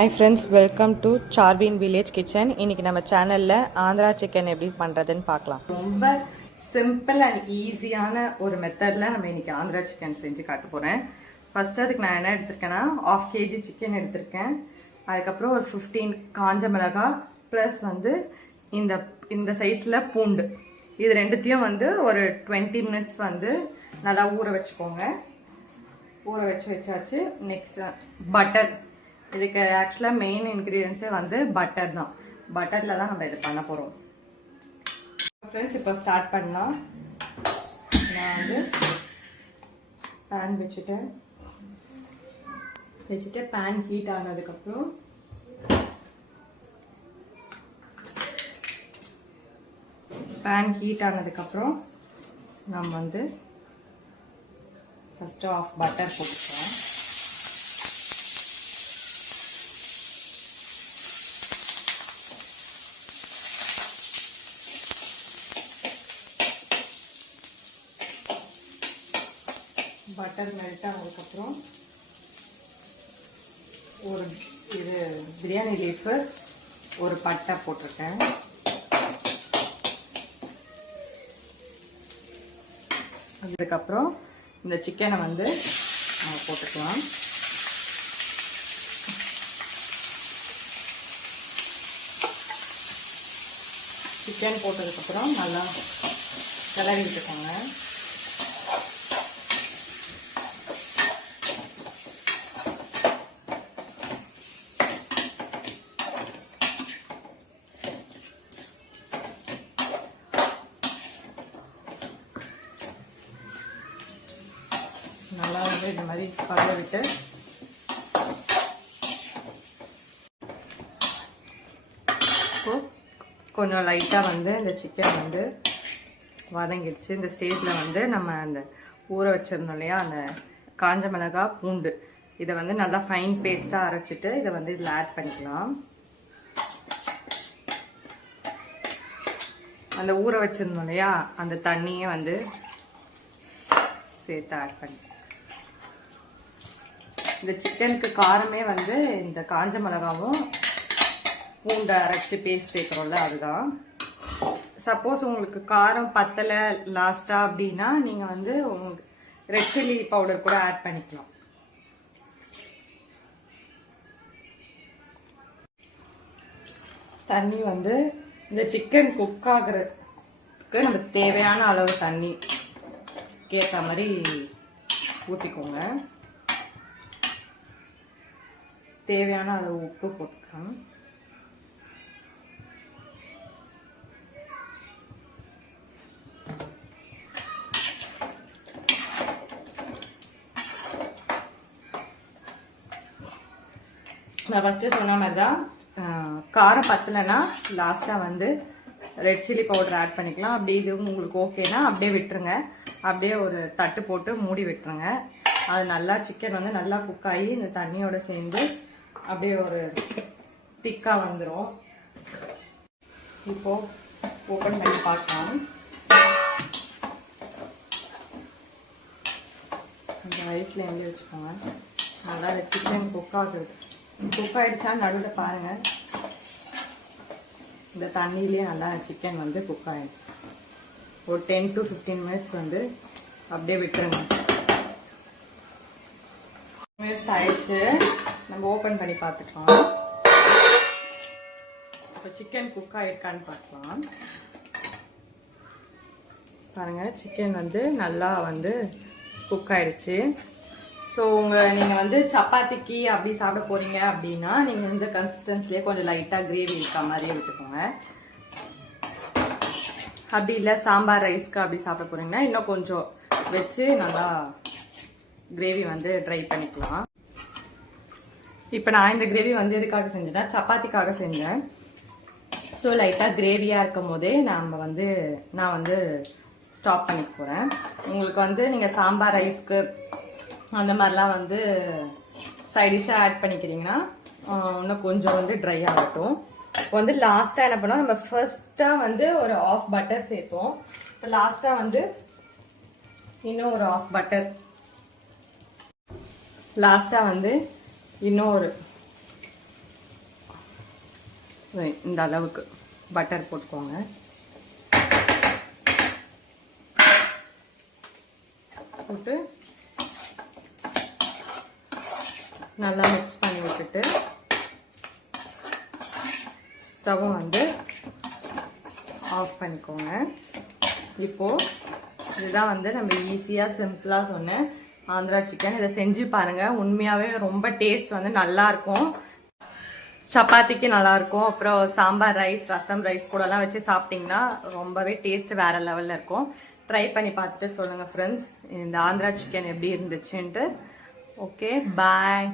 Hi friends, welcome to Charbin Village Kitchen. இன்னைக்கு நம்ம சேனல்ல ஆந்திரா சிக்கன் எப்படி பண்றதுன்னு பார்க்கலாம். ரொம்ப சிம்பிள் அண்ட் ஈஸியான ஒரு மெத்தட்ல நம்ம இன்னைக்கு ஆந்திரா சிக்கன் செஞ்சு காட்ட போறேன். ஃபர்ஸ்ட் அதுக்கு நான் என்ன எடுத்துர்க்கேன்னா 1/2 kg சிக்கன் எடுத்துர்க்கேன். அதுக்கு அப்புறம் ஒரு 15 காஞ்ச மிளகாய் பிளஸ் வந்து இந்த சைஸ்ல பூண்டு. இது ரெண்டுத்தையும் வந்து ஒரு 20 minutes வந்து நல்லா ஊற வச்சுக்கோங்க. ஊற வச்சாச்சு. Next butter. இதுக்கு ஆக்சுவலாக மெயின் இன்க்ரீடியன்ஸே வந்து பட்டர் தான். பட்டரில் தான் நம்ம இது பண்ண போகிறோம். ஃப்ரெண்ட்ஸ் இப்போ ஸ்டார்ட் பண்ணலாம். நான் வந்து பேன் வச்சுட்டு பேன் ஹீட் ஆனதுக்கப்புறம் நம்ம வந்து ஃபஸ்ட்டு ஆஃப் பட்டர் போட்டுக்கலாம். பட்டர் மெல்ட் ஆனதுக்கப்புறம் ஒரு இது பிரியாணி லீஃபு ஒரு பட்டை போட்டிருக்கேன். அதுக்கப்புறம் இந்த சிக்கனை வந்து போட்டுக்கலாம். சிக்கன் போட்டதுக்கப்புறம் நல்லா கிளறி விட்டுக்கோங்க. நல்லா வந்து இந்த மாதிரி கலவை விட்டு கொஞ்சம் லைட்டாக வந்து இந்த சிக்கன் வந்து வதங்கிடுச்சு. இந்த ஸ்டேஜில் வந்து நம்ம அந்த ஊற வச்சிருந்தோம் இல்லையா அந்த காஞ்ச மிளகாய் பூண்டு இதை வந்து நல்லா ஃபைன் பேஸ்ட்டாக அரைச்சிட்டு இதை வந்து இதில் ஆட் பண்ணிக்கலாம். அந்த ஊற வச்சிருந்தோம் இல்லையா அந்த தண்ணியை வந்து சேர்த்து ஆட் பண்ணி இந்த சிக்கனுக்கு காரமே வந்து இந்த காஞ்ச மிளகாவும் பூண்டை அரைச்சி பேஸ்ட் சேர்க்குறோம்ல அதுதான். சப்போஸ் உங்களுக்கு காரம் பத்தலை லாஸ்ட்டாக அப்படின்னா நீங்கள் வந்து உங்களுக்கு ரெட் சில்லி பவுடர் கூட ஆட் பண்ணிக்கலாம். தண்ணி வந்து இந்த சிக்கன் குக் ஆகுறதுக்கு நம்ம தேவையான அளவு தண்ணி கேட்ட மாதிரி ஊற்றிக்கோங்க. தேவையான அளவு உப்பு போட்டுக்கலாம். நான் ஃபஸ்ட்டு சொன்ன மாதிரி தான் காரம் பத்தலைன்னா லாஸ்ட்டாக வந்து ரெட் சில்லி பவுடர் ஆட் பண்ணிக்கலாம். அப்படி இது உங்களுக்கு ஓகேனா அப்படியே விட்டுருங்க. அப்படியே ஒரு தட்டு போட்டு மூடி விட்டுருங்க. அது நல்லா சிக்கன் வந்து நல்லா குக் ஆகி இந்த தண்ணியோட சேர்ந்து அப்படியே ஒரு திக்காக வந்துடும். இப்போ ஓப்பன் பண்ணி பார்க்கலாம். அந்த ரைட் ஃப்ளேம்லேயே வச்சுக்கோங்க. நல்லா இந்த சிக்கன் குக் ஆகுது. குக் ஆகிடுச்சா நடுவில் பாருங்கள். இந்த தண்ணியிலே நல்லா சிக்கன் வந்து குக் ஆகிடும். ஒரு 10 to 15 minutes வந்து அப்படியே விட்டுருங்க. மினிட்ஸ் ஆயிடுச்சு. நம்ம ஓப்பன் பண்ணி பார்த்துக்கலாம். இப்போ சிக்கன் குக் ஆகிருக்கான்னு பார்க்கலாம். பாருங்கள் சிக்கன் வந்து நல்லா வந்து குக் ஆகிடுச்சு. ஸோ நீங்கள் வந்து சப்பாத்திக்கு அப்படி சாப்பிட போகிறீங்க அப்படின்னா நீங்கள் இந்த கன்சிஸ்டன்சிலே கொஞ்சம் லைட்டாக கிரேவி இருக்க மாதிரியே விட்டுக்கோங்க. அப்படி இல்லை சாம்பார் ரைஸ்க்கு அப்படி சாப்பிட போகிறீங்கன்னா இன்னும் கொஞ்சம் வச்சு நல்லா கிரேவி வந்து ட்ரை பண்ணிக்கலாம். இப்போ நான் இந்த கிரேவி வந்து எதுக்காக செஞ்சேன்னா சப்பாத்திக்காக செஞ்சேன். ஸோ லைட்டாக கிரேவியாக இருக்கும் போதே நான் வந்து ஸ்டாப் பண்ணிக்க போகிறேன். உங்களுக்கு வந்து நீங்கள் சாம்பார் ரைஸ்க்கு அந்த மாதிரிலாம் வந்து சைடிஷாக ஆட் பண்ணிக்கிறீங்கன்னா இன்னும் கொஞ்சம் வந்து ட்ரை ஆகட்டும். இப்போ வந்து லாஸ்ட்டாக என்ன பண்ணோம், நம்ம ஃபர்ஸ்ட்டாக வந்து ஒரு ஆஃப் பட்டர் சேர்த்தோம். இப்போ லாஸ்ட்டாக வந்து இன்னும் ஒரு ஆஃப் பட்டர், லாஸ்ட்டாக வந்து இன்னும் ஒரு இந்த அளவுக்கு பட்டர் போட்டுக்கோங்க. போட்டு நல்லா மிக்ஸ் பண்ணி விட்டுட்டு ஸ்டவ்வும் வந்து ஆஃப் பண்ணிக்கோங்க. இப்போது இதுதான் வந்து நம்ம ஈஸியாக சிம்பிளாக சொன்னேன் ஆந்திரா சிக்கன். இதை செஞ்சு பாருங்கள், உண்மையாகவே ரொம்ப டேஸ்ட் வந்து நல்லாயிருக்கும். சப்பாத்திக்கு நல்லாயிருக்கும். அப்புறம் சாம்பார் ரைஸ், ரசம் ரைஸ் கூடலாம் வச்சு சாப்பிட்டிங்கன்னா ரொம்பவே டேஸ்ட் வேறு லெவலில் இருக்கும். ட்ரை பண்ணி பார்த்துட்டு சொல்லுங்கள் ஃப்ரெண்ட்ஸ் இந்த ஆந்திரா சிக்கன் எப்படி இருந்துச்சுன்ட்டு. ஓகே, பாய்.